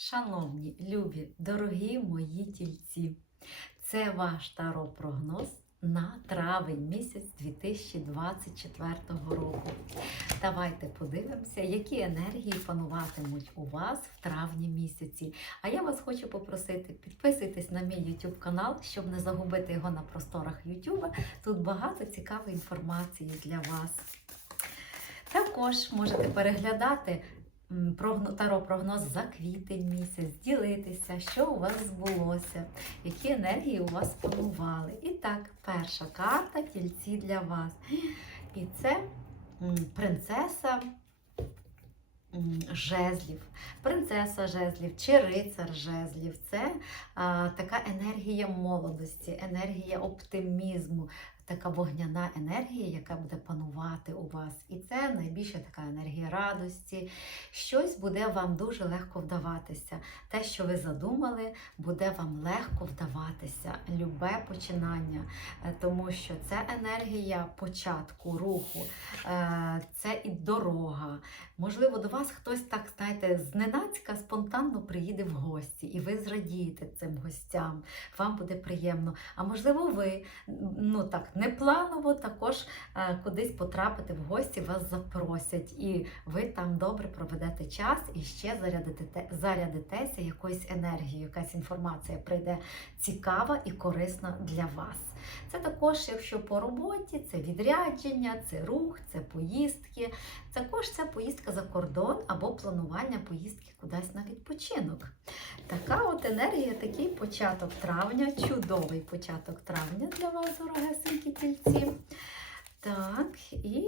Шановні, любі, дорогі мої тільці, це ваш таро-прогноз на травень місяць 2024 року. Давайте подивимося, які енергії пануватимуть у вас в травні місяці. А я вас хочу попросити, підписуйтесь на мій YouTube канал, щоб не загубити його на просторах YouTube. Тут багато цікавої інформації для вас. Також можете переглядати м, таро-прогноз за квітень місяць, ділитися, що у вас збулося, які енергії у вас панували. І так, перша карта тільці для вас. І це принцеса жезлів. Принцеса жезлів чи рицар жезлів це а, така енергія молодості, енергія оптимізму, така вогняна енергія, яка буде панувати у вас. І це найбільше така енергія радості. Щось буде вам дуже легко вдаватися. Те, що ви задумали, буде вам легко вдаватися. Любе починання, Е, тому що це енергія початку, руху, е, це і дорога. Можливо, до вас хтось так, знаєте, зненацька спонтанно приїде в гості, і ви зрадієте цим гостям. Вам буде приємно. А можливо, ви ну так непланово також е, кудись потрапити в гості, вас запросять, і ви там добре проведете час і ще зарядите, зарядитеся якоюсь енергією, якась інформація прийде цікава і корисна для вас. Це також, якщо по роботі, це відрядження, це рух, це поїздки. Також це поїздка за кордон або планування поїздки кудись на відпочинок. Така от енергія, такий початок травня, чудовий початок травня для вас, дорогесенькі тільці. Так, і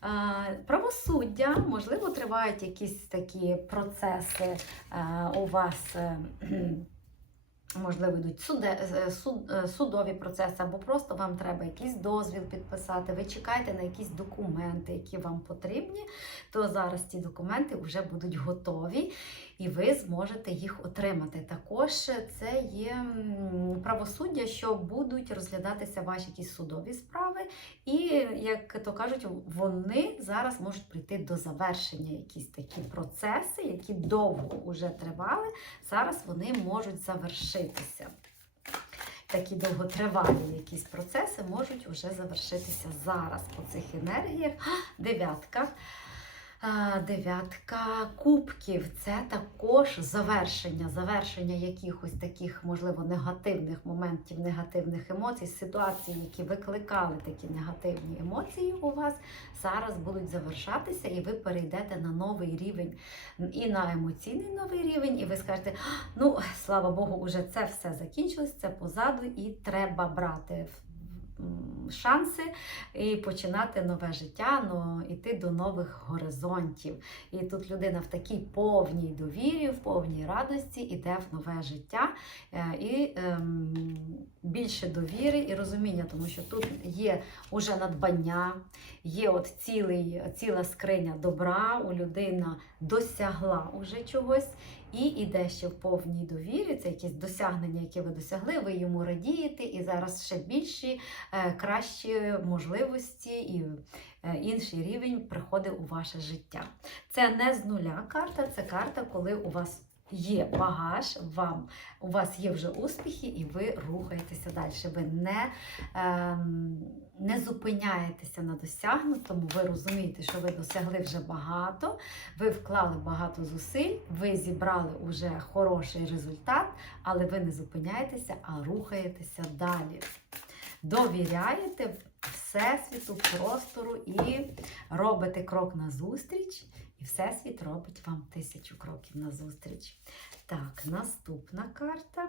а, правосуддя, можливо, тривають якісь такі процеси а, у вас. Е, Можливо, йдуть е, суд, е, судові процеси, або просто вам треба якийсь дозвіл підписати. Ви чекаєте на якісь документи, які вам потрібні, то зараз ці документи вже будуть готові, і ви зможете їх отримати. Також це є правосуддя, що будуть розглядатися ваші якісь судові справи, і, як то кажуть, вони зараз можуть прийти до завершення якісь такі процеси, які довго вже тривали. Зараз вони можуть завершитися. Такі довготривалі якісь процеси можуть вже завершитися зараз по цих енергіях. Дев'ятка. Дев'ятка кубків це також завершення, завершення якихось таких, можливо, негативних моментів, негативних емоцій, ситуацій, які викликали такі негативні емоції у вас, зараз будуть завершатися, і ви перейдете на новий рівень і на емоційний новий рівень, і ви скажете, ну, слава Богу, уже це все закінчилось, це позаду, і треба брати шанси і починати нове життя, ну, іти до нових горизонтів. І тут людина в такій повній довірі, в повній радості іде в нове життя е, і ем, більше довіри і розуміння, тому що тут є уже надбання, є от цілий, ціла скриня добра, у людина досягла уже чогось. І іде ще в повній довірі, це якісь досягнення, які ви досягли, ви йому радієте, і зараз ще більші, е, кращі можливості і е, інший рівень приходить у ваше життя. Це не з нуля карта, це карта, коли у вас є багаж, вам, у вас є вже успіхи, і ви рухаєтеся далі. Ви не, ем, не зупиняєтеся на досягнутому, ви розумієте, що ви досягли вже багато, ви вклали багато зусиль, ви зібрали вже хороший результат, але ви не зупиняєтеся, а рухаєтеся далі. Довіряєте Всесвіту, простору і робите крок назустріч, і Всесвіт робить вам тисячу кроків назустріч. Так, наступна карта.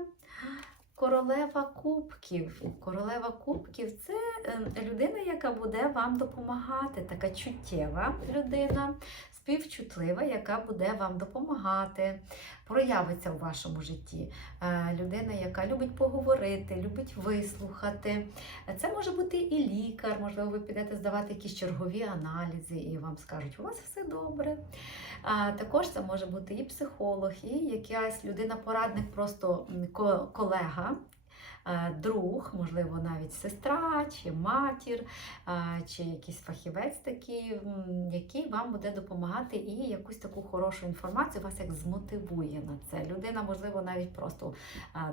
Королева кубків. Королева кубків це е, людина, яка буде вам допомагати, така чуттєва людина, співчутлива, яка буде вам допомагати, проявиться у вашому житті. Е, Людина, яка любить поговорити, любить вислухати. Це може бути і лікар, можливо, ви підете здавати якісь чергові аналізи, і вам скажуть, у вас все добре. Також це може бути і психолог, і якась людина-порадник, просто колега. Е, друг, можливо, навіть сестра чи матір, е, чи якийсь фахівець такий, який вам буде допомагати і якусь таку хорошу інформацію вас як змотивує на це. Людина, можливо, навіть просто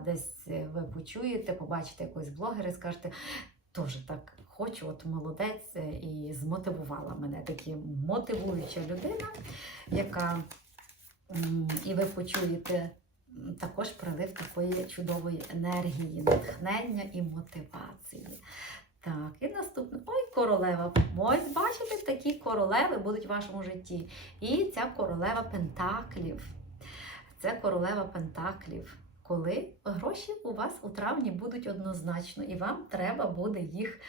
десь е, ви почуєте, побачите якогось блогера і скажете, теж так хочу, от молодець, і змотивувала мене такі мотивуюча людина, яка і ви почуєте також прилив такої чудової енергії, натхнення і мотивації. Так, і наступне. Ой, королева. Ось бачите, такі королеви будуть в вашому житті. І ця королева Пентаклів. Це королева Пентаклів. Коли гроші у вас у травні будуть однозначно, і вам треба буде їх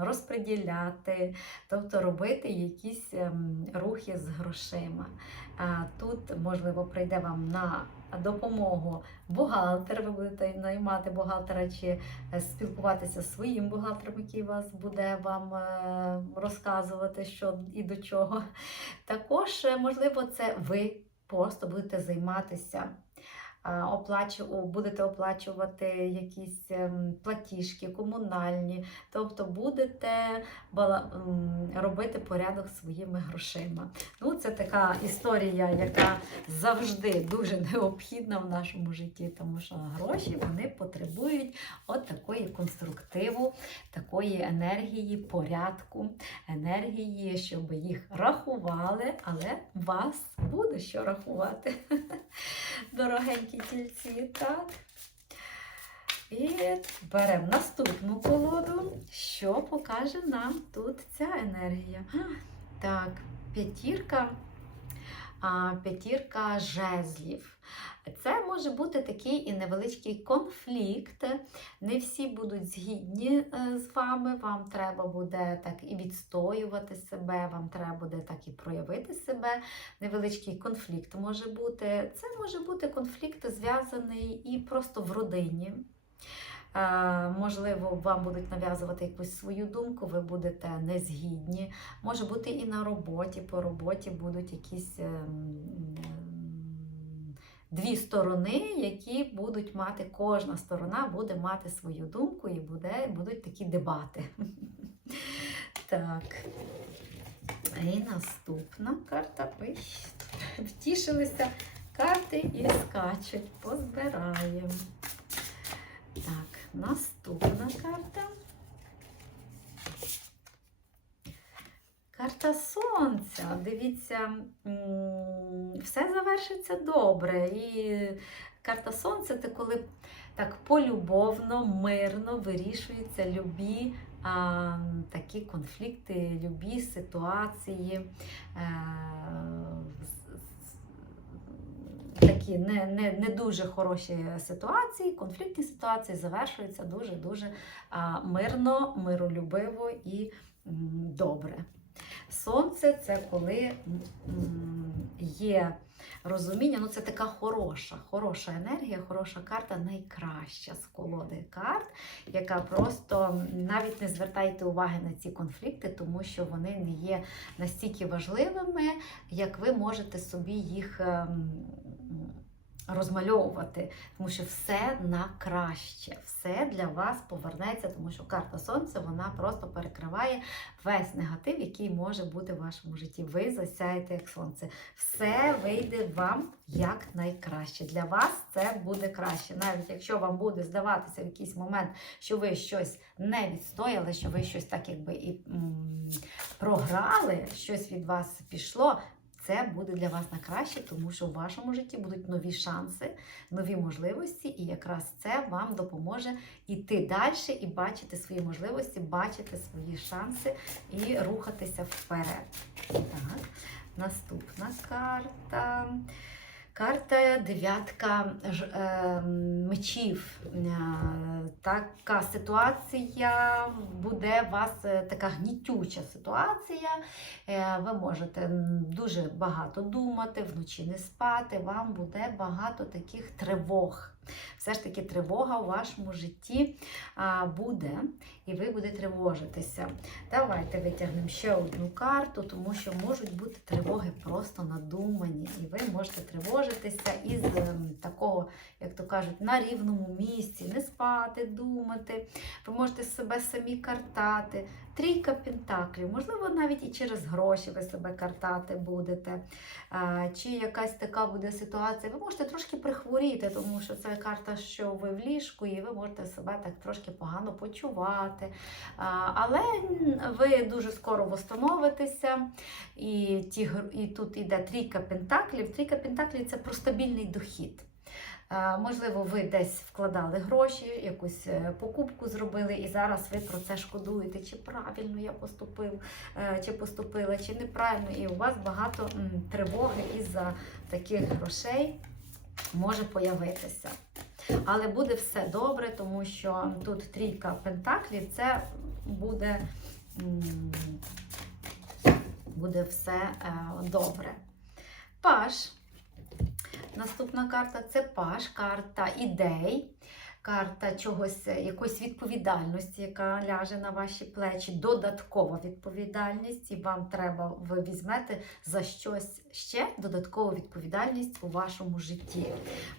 розподіляти, тобто робити якісь ем, рухи з грошима. Тут, можливо, прийде вам на допомогу бухгалтер, ви будете наймати бухгалтера чи е, спілкуватися з своїм бухгалтером, який вас буде вам е, розказувати, що і до чого. Також, е, можливо, це ви просто будете займатися. Оплачу, будете оплачувати якісь ем, платіжки, комунальні, тобто будете робити порядок своїми грошима. Ну, це така історія, яка завжди дуже необхідна в нашому житті, тому що гроші вони потребують от такої конструктиву, такої енергії, порядку, енергії, щоб їх рахували, але вас буде що рахувати, дорогенькі тільці. Так. І беремо наступну колоду, що покаже нам тут ця енергія. Так, п'ятірка, п'ятірка жезлів. Це може бути такий і невеличкий конфлікт. Не всі будуть згідні е, з вами. Вам треба буде так і відстоювати себе, вам треба буде так і проявити себе. Невеличкий конфлікт може бути. Це може бути конфлікт зв'язаний і просто в родині. Можливо, вам будуть нав'язувати якусь свою думку, ви будете незгідні. Може бути і на роботі, по роботі будуть якісь ем, ем, дві сторони, які будуть мати, кожна сторона буде мати свою думку і буде, будуть такі дебати. Так. І наступна карта. Втішилися карти і скачуть. Позбираємо. Наступна карта. Карта сонця. Дивіться, все завершиться добре. І карта сонця це коли так полюбовно, мирно вирішуються любі а, такі конфлікти, любі ситуації. Е, з- з- такі не, не, не дуже хороші ситуації, конфліктні ситуації завершуються дуже-дуже мирно, миролюбиво і добре. Сонце це коли є розуміння, ну це така хороша, хороша енергія, хороша карта, найкраща з колоди карт, яка просто навіть не звертайте уваги на ці конфлікти, тому що вони не є настільки важливими, як ви можете собі їх ем, розмальовувати, тому що все на краще, все для вас повернеться, тому що карта сонця вона просто перекриває весь негатив, який може бути в вашому житті. Ви засяєте як сонце. Все вийде вам як найкраще. Для вас це буде краще. Навіть якщо вам буде здаватися в якийсь момент, що ви щось не відстояли, що ви щось так якби і м, програли, щось від вас пішло. Це буде для вас на краще, тому що в вашому житті будуть нові шанси, нові можливості, і якраз це вам допоможе йти далі і бачити свої можливості, бачити свої шанси і рухатися вперед. Так, наступна карта. Карта дев'ятка е, мечів. Е, Така ситуація буде у вас е, така гнітюча ситуація. Е, Ви можете дуже багато думати, вночі не спати, вам буде багато таких тривог. Все ж таки, тривога у вашому житті буде, і ви будете тривожитися. Давайте витягнемо ще одну карту, тому що можуть бути тривоги просто надумані, і ви можете тривожитися із ем, такого, як то кажуть, на рівному місці, не спати, думати. Ви можете себе самі картати. Трійка пентаклів, можливо, навіть і через гроші ви себе картати будете. Чи якась така буде ситуація. Ви можете трошки прихворіти, тому що це карта, що ви в ліжку, і ви можете себе так трошки погано почувати. Але ви дуже скоро восстановитеся. І, ті, і тут іде трійка пентаклів. Трійка пентаклів це про стабільний дохід. Е, Можливо, ви десь вкладали гроші, якусь е, покупку зробили, і зараз ви про це шкодуєте, чи правильно я поступив, е, чи поступила, чи неправильно. І у вас багато тривоги із-за таких грошей може появитися. Але буде все добре, тому що тут трійка пентаклів це буде, буде все добре. Паш. Наступна карта це паш, карта ідей, карта чогось, е, якоїсь відповідальності, яка ляже на ваші плечі, додаткова відповідальність, і вам треба, ви візьмете за щось ще додаткову відповідальність у вашому житті.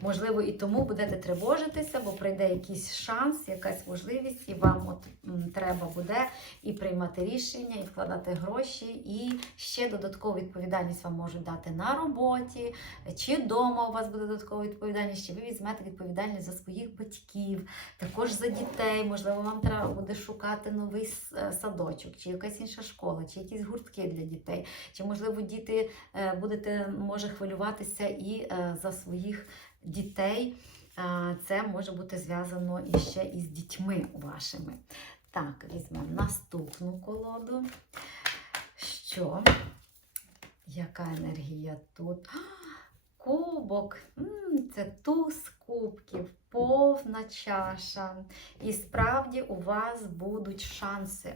Можливо, і тому будете тривожитися, бо прийде якийсь шанс, якась можливість, і вам от треба буде і приймати рішення, і вкладати гроші, і ще додаткову відповідальність вам можуть дати на роботі, чи вдома у вас буде додаткова відповідальність, чи ви візьмете відповідальність за своїх батьків, також за дітей. Можливо, вам треба буде шукати новий е, садочок, чи якась інша школа, чи якісь гуртки для дітей, чи можливо діти е, будете може хвилюватися і е, за своїх дітей. Це може бути зв'язано і ще із дітьми вашими. Так, візьмемо наступну колоду. Що? Яка енергія тут? Кубок. Це туз кубків, повна чаша. І справді у вас будуть шанси.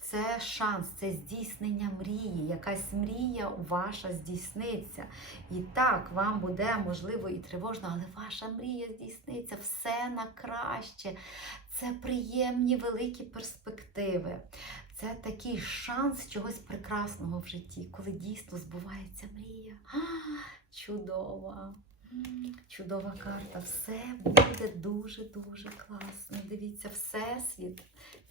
Це шанс, це здійснення мрії. Якась мрія ваша здійсниться. І так, вам буде можливо і тривожно, але ваша мрія здійсниться все на краще. Це приємні великі перспективи. Це такий шанс чогось прекрасного в житті, коли дійсно збувається мрія. Чудова! Чудова карта. Все буде дуже-дуже класно. Дивіться, Всесвіт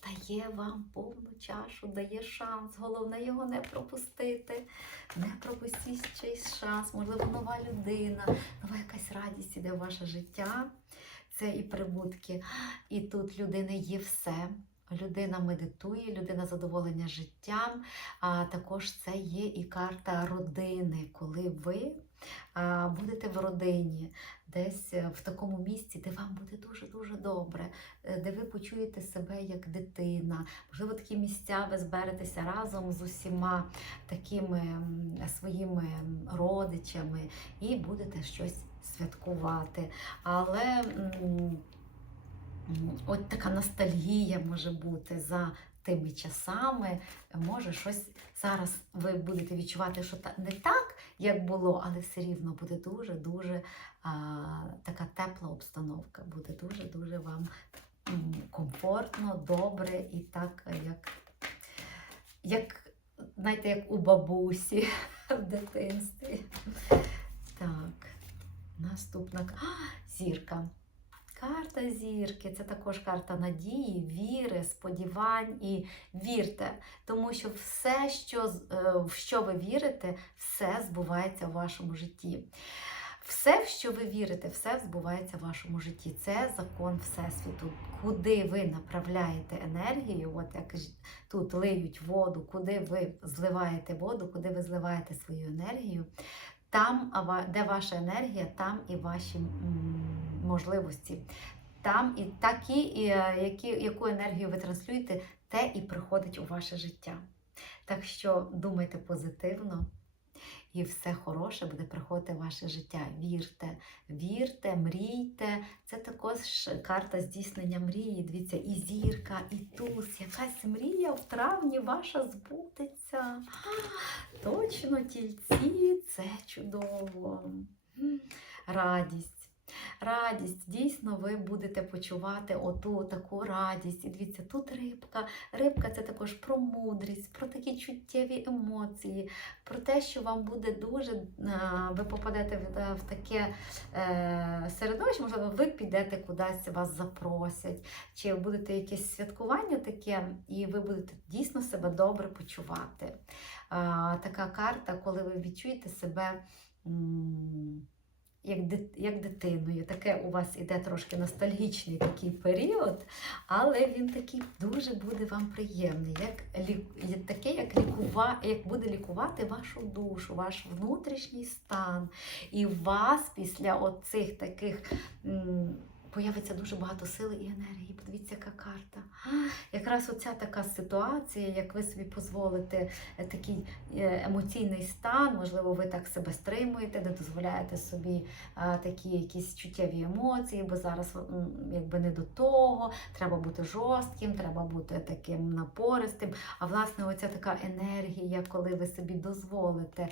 дає вам повну чашу, дає шанс. Головне його не пропустити. Не пропустіть цей шанс. Можливо, нова людина, нова якась радість іде в ваше життя. Це і прибутки. І тут людини є все. Людина медитує, людина задоволення життям. А також це є і карта родини, коли ви будете в родині, десь е, в такому місці, де вам буде дуже-дуже добре, е, де ви почуєте себе як дитина. Можливо, такі місця ви зберетеся разом з усіма такими своїми родичами і будете щось святкувати. Але от така ностальгія може бути за тими часами. Може, щось зараз ви будете відчувати, що не так, як було, але все рівно буде дуже-дуже така тепла обстановка. Буде дуже-дуже вам комфортно, добре і так, як, як, знаєте, як у бабусі в дитинстві. Так, наступна а, зірка. Карта зірки це також карта надії, віри, сподівань і вірте, тому що все, що, е, в що ви вірите, все збувається в вашому житті. Все, в що ви вірите, все збувається в вашому житті. Це закон Всесвіту. Куди ви направляєте енергію, от як тут лиють воду, куди ви зливаєте воду, куди ви зливаєте свою енергію, там, де ваша енергія, там і ваші можливості. Там і такі, і, е, які, яку енергію ви транслюєте, те і приходить у ваше життя. Так що думайте позитивно, і все хороше буде приходити в ваше життя. Вірте, вірте, мрійте. Це також карта здійснення мрії. Дивіться, і зірка, і туз. Якась мрія в травні ваша збудеться. Точно, тільці, це чудово. Радість. Радість. Дійсно, ви будете почувати оту таку радість. І дивіться, тут рибка. Рибка це також про мудрість, про такі чуттєві емоції, про те, що вам буде дуже, ви попадете в, е, таке е, середовище, можливо, ви підете кудись, вас запросять, чи будете якесь святкування таке, і ви будете дійсно себе добре почувати. Така карта, коли ви відчуєте себе. Як, як дитиною, таке у вас іде трошки ностальгічний такий період, але він такий дуже буде вам приємний, як, таке, як, лікува, як буде лікувати вашу душу, ваш внутрішній стан. І вас після оцих таких м, появиться дуже багато сили і енергії. Подивіться, яка карта. Якраз оця така ситуація, як ви собі дозволите е, такий е, емоційний стан, можливо, ви так себе стримуєте, не дозволяєте собі такі якісь чуттєві емоції, бо зараз якби не до того, треба бути жорстким, треба бути таким напористим. А власне, оця така енергія, коли ви собі дозволите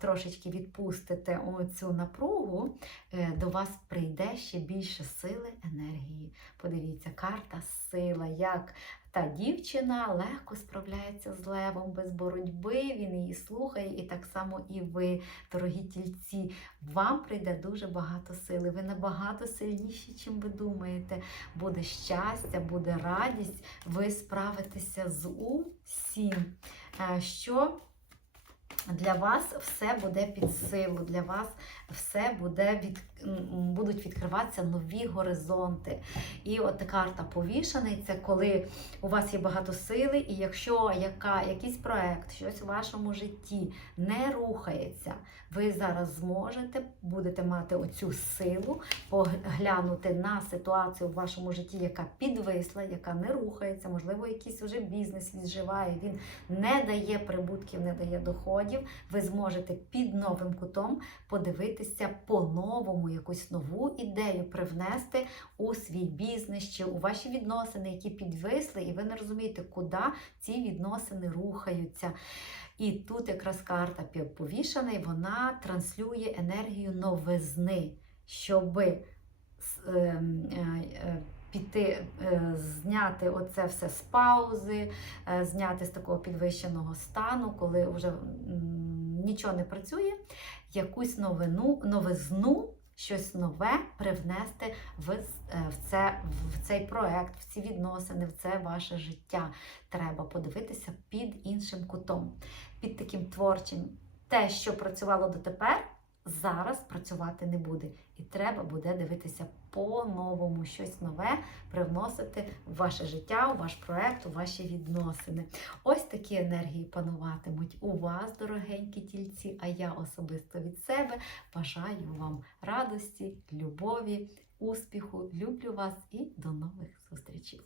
трошечки відпустите оцю напругу, е, до вас прийде ще більше сили, енергії. Подивіться, карта сила, як та дівчина легко справляється з левом без боротьби, він її слухає, і так само і ви, дорогі тільці, вам прийде дуже багато сили. Ви набагато сильніші, чим ви думаєте. Буде щастя, буде радість, ви справитеся з усім. Е, Що для вас все буде під силу, для вас все буде від, будуть відкриватися нові горизонти. І от карта повішений це коли у вас є багато сили, і якщо яка, якийсь проект, щось у вашому житті не рухається, ви зараз зможете, будете мати оцю силу, поглянути на ситуацію в вашому житті, яка підвисла, яка не рухається, можливо, якийсь вже бізнес відживає, він не дає прибутків, не дає доходів. Ви зможете під новим кутом подивитися по-новому, якусь нову ідею привнести у свій бізнес чи у ваші відносини, які підвисли, і ви не розумієте, куди ці відносини рухаються. І тут якраз карта повішана, і вона транслює енергію новизни, щоби ем, е, е, піти, е, зняти оце все з паузи, е, зняти з такого підвищеного стану, коли вже нічого не працює, якусь новину, новизну, щось нове привнести в, е, в, це, в цей проект, в ці відносини, в це ваше життя. Треба подивитися під іншим кутом, під таким творчим. Те, що працювало дотепер, зараз працювати не буде. І треба буде дивитися по-новому, щось нове привносити в ваше життя, у ваш проект, у ваші відносини. Ось такі енергії пануватимуть у вас, дорогенькі тільці. А я особисто від себе бажаю вам радості, любові, успіху. Люблю вас і до нових зустрічей.